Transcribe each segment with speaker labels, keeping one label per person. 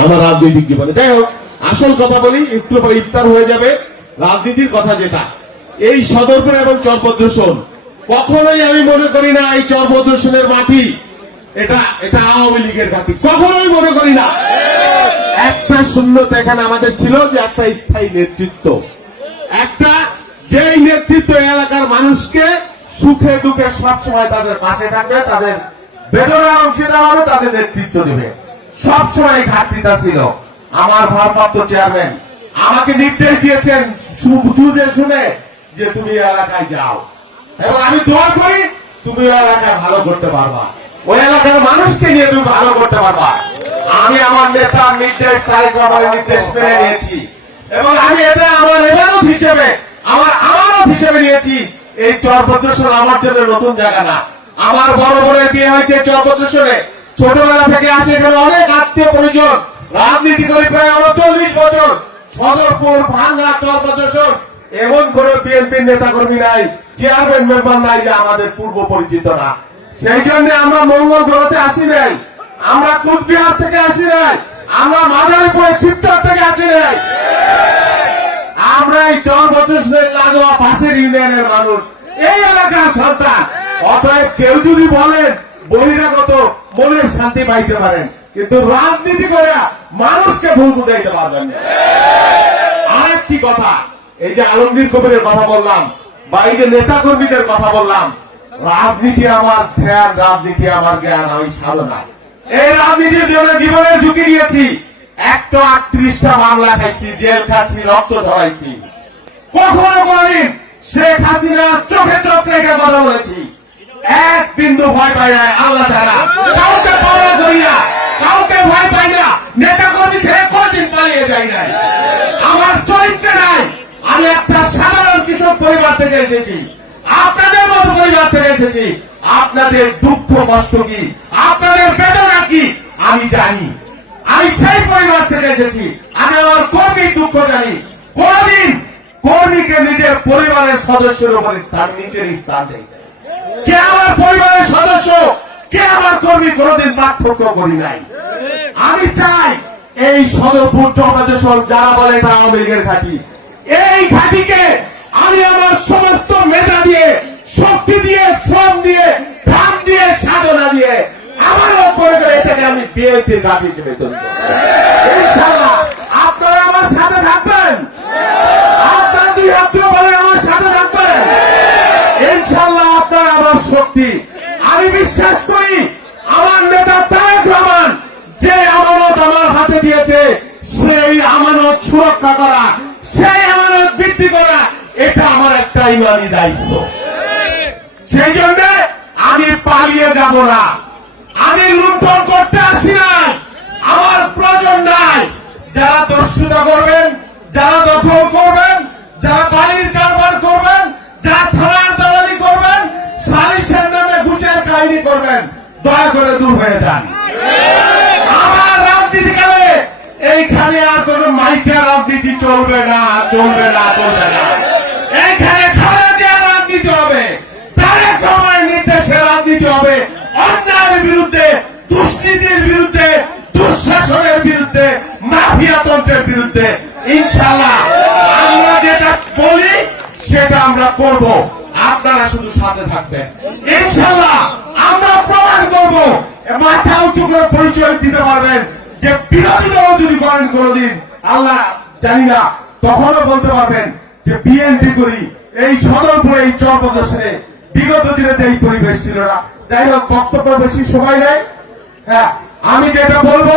Speaker 1: আমার রাজনৈতিক জীবনে। যাই হোক, আসল কথা বলি, একটু পরে ইফতার হয়ে যাবে। রাজনীতির কথা যেটা, এই সদরপুর এবং চরপদ্রসন কখনোই আমি মনে করি না এই চরপদ্রসনের মাটি, এটা এটা আওয়ামী লীগের ঘাঁটি কখনোই মনে করি না। একটা শূন্যতা এখানে আমাদের ছিল যে একটা স্থায়ী নেতৃত্ব। একটা, যেই নেতৃত্ব এলাকার মানুষকে সুখে দুঃখে সবসময় তাদের পাশে থাকবে, তাদের বেদনার অংশীদার হবে, তাদের নেতৃত্ব দেবে। সবসময় ঘাটতিটা ছিল। আমার ভারপ্রাপ্ত চেয়ারম্যান আমাকে নির্দেশ দিয়েছেন বুঝে শুনে যে তুমি এলাকায় যাও। এবং আমি দোয়া করি তুমি এলাকায় ভালো করতে পারবা। ওই এলাকার মানুষকে নিয়ে তুমি ভালো করতে পারবা। আমি আমার নেতার নির্দেশ তারিখ নির্দেশ মেনে নিয়েছি। এবং আমি এটা আমার এবারও হিসেবে, আমার আমারও হিসেবে নিয়েছি। এই চরপদ্রেশ্বর আমার জন্য নতুন জায়গা না। আমার বড় বোনের বিয়ে হয়েছে চরপদ্রেশ্বরে ছোটবেলা থেকে আসে এখানে অনেক আত্মীয় পরিজন, রাজনীতি করে প্রায় উনচল্লিশ বছর, সদরপুর, ভাঙ্গা চরপদ্রেশ্বর এমন কোন বিএনপির নেতা কর্মী নাই চেয়ারম্যান মেম্বার নাই যে আমাদের পূর্ব পরিচিত না। সেই জন্য আমরা মঙ্গল গ্রহতে আসি নাই, আমরা কুচবিহার থেকে আসি নাই, আমরা মাদারীপুরের শিবচর থেকে আসি নাই। আমরা এই চর বছরের লাগোয়া পাশের ইউনিয়নের মানুষ, এই এলাকার সন্তান। অতএব কেউ যদি বলেন বহিরাগত মনের শান্তি পাইতে পারেন, কিন্তু রাজনীতি করে মানুষকে ভুল বুঝাইতে পারবেন না। আরেকটি কথা, এই যে আলমগীর কবিরের কথা বললাম বা যে নেতা কর্মীদের কথা বললাম, রাজনীতি আমার ধ্যান, রাজনীতি আমার জ্ঞান, আমি সাধনা। এই রাজনীতির জন্য জীবনের ঝুঁকি নিয়েছি। একটা আটত্রিশটা মামলা খাইছি, জেল খাচ্ছি, রক্ত ঝরাইছি কখনো কোনদিন শেখ হাসিনা চোখে চোখ রেখে কথা বলেছি। এক বিন্দু ভয় পাই না, আল্লাহ ছাড়া। কাউকে পাওয়া করি না, কাউকে ভয় পাই না। নেতা কর্মী ছেড়ে কোনদিন পালিয়ে যাই নাই। আমার চরিত্র নাই। আমি একটা সাধারণ কৃষক পরিবার থেকে এসেছি। আপনাদের মতো পরিবার থেকে এসেছি। আপনাদের দুঃখ, কষ্ট কি? আপনাদের বেদনা কি? আমি জানি। আমি সেই পরিবার থেকে এসেছি। আমি আমার কর্মীর দুঃখ জানি। কোনদিন কর্মীকে নিজের পরিবারের সদস্যের উপরে স্থান নিজের স্থান দেয়। কে আমার পরিবারের সদস্য? কে আমার কর্মী? কোনদিন পার্থক্য করি নাই। আমি চাই এই সদরপুর চৌবাদেশন যারা বলে এটা আওয়ামী লীগের ঘাঁটি। এই ঘাঁটিকে আমি আমার সমস্ত মেধা দিয়ে, শক্তি দিয়ে, শ্রম দিয়ে ধান দিয়ে, সাধনা দিয়ে আমারও করে করে এটাকে আমি বিএনপির ঘাঁটি হিসেবে তৈরি করব। ইনশাআল্লাহ আপনারা আমার সাথে থাকবেন আপনার দুই হাত তুলে বলেন আমার সাথে থাকবেন ইনশাল্লাহ আপনার আমার শক্তি। আমি বিশ্বাস করি, আমার নেতা তারেক রহমান যে আমানত আমার হাতে দিয়েছে, সেই আমানত সুরক্ষা করা, সেই আমানত বৃদ্ধি করা, এটা আমার একটা ইমানি দায়িত্ব। সেই জন্য আমি পালিয়ে যাব না। আমি লুণ্ঠন করতে আসি না। কাহিনী করবেন, দয়া করে দূর হয়ে যান। আমার রাজনীতিকালে এইখানে আর কোন মাইকা রাজনীতি চলবে না চলবে না চলবে না। এইখানে রাজনীতি হবে রাজনীতি সেটা আমরা করব। আপনারা শুধু সাথে থাকবেন। ইনশাল্লাহ করব। মাথা উঁচু করে পরিচয় দিতে পারবেন যে বিরোধী দল যদি করেন কোনদিন, আল্লাহ জানি না, তখনও বলতে পারবেন যে বিএনপি করি। এই সদরপুরে এই চর প্রদর্শনে বিগত দিনে এই পরিবেশ ছিল না। যাই হোক, বক্তব্য বেশি সময় নেই। হ্যাঁ আমি যেটা বলব?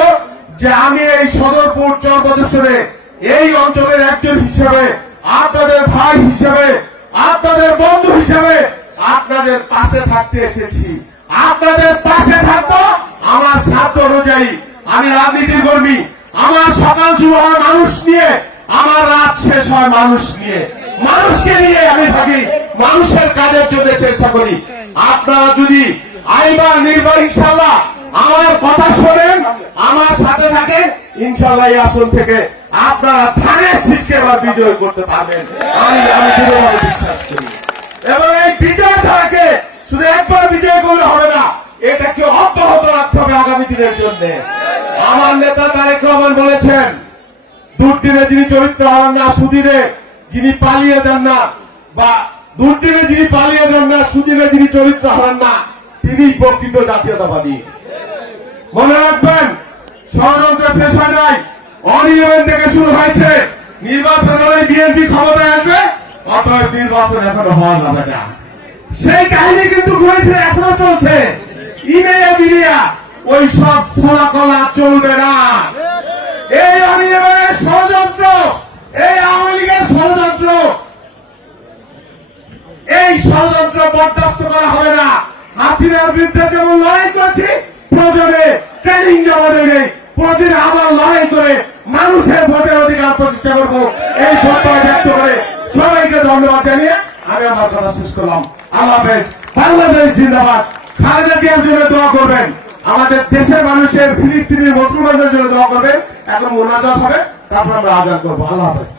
Speaker 1: যে আমি এই সদরপুর চর প্রদর্শনে এই অঞ্চলের একজন হিসেবে, আপনাদের ভাই হিসেবে, আপনাদের বন্ধু হিসেবে আপনাদের পাশে থাকতে এসেছি। আপনাদের পাশে থাকব, আমার সাধ্য অনুযায়ী। আমি রাজনীতির কর্মী, আমার সকাল শুরু হয় মানুষ নিয়ে, আমার রাত শেষ হয় মানুষ নিয়ে। মানুষকে নিয়ে আমি থাকি, মানুষের কাজের জন্য চেষ্টা করি। আপনারা যদি আইবার নির্ভর ইনশাল্লাহ আমার কথা শোনেন, আমার সাথে থাকেন ইনশাল্লাহ এই আসন থেকে আপনারা ধানের শীষকে এবার বিজয় করতে পারবেন। আমি আমি বিশ্বাস করি। এবং এই বিজয় ধারাকে শুধু একবার বিজয় করলে হবে না এটাকে অব্যাহত রাখতে হবে আগামী দিনের জন্য? আমার নেতা তারেক রহমান বলেছেন, দুর্দিনে যিনি চরিত্র হারান না, সুদিনে যিনি পালিয়ে যান না, বা দুর্দিনে যিনি পালিয়ে যান না, সুদিনে যিনি চরিত্র হারান না, তিনি প্রকৃত জাতীয়তাবাদী। মনে রাখবেন, ষড়যন্ত্র শেষ হয় নাই, অনিয়মের থেকে শুরু হয়েছে, নির্বাচন হলে বিএনপি ক্ষমতায় আসবে, অতএব নির্বাচন এখনও হওয়া যাবে না সেই কাহিনী কিন্তু ঘুরে ফিরে এখনও চলছে। ইমেয়া মিডিয়া, ওই সব ফোলা কলা চলবে না। এই অনিয়মের ষড়যন্ত্র, এই আওয়ামী লীগের ষড়যন্ত্র। এই ষড়যন্ত্র বরদাস্ত করা হবে না। হাসিনার বিরুদ্ধে যেমন লড়াই করছি প্রয়োজনে ট্রেনিং জমা দেবে প্রয়োজনে আবার লড়াই করে মানুষের ভোটের অধিকার প্রতিষ্ঠা করব। এই প্রত্যয় ব্যক্ত করে সবাইকে ধন্যবাদ জানিয়ে আমি আমার কথা শেষ করলাম। আল্লাহ বাংলাদেশ জিন্দাবাদ। খালেদা জিয়ার জন্য দোয়া করবেন। আমাদের দেশের মানুষের ফিলিস্তিনের মুসলমানদের জন্য দোয়া করবেন। এখন মোনাজাত হবে, তারপর আমরা আজাদ করব। আল্লাহ হাফেজ।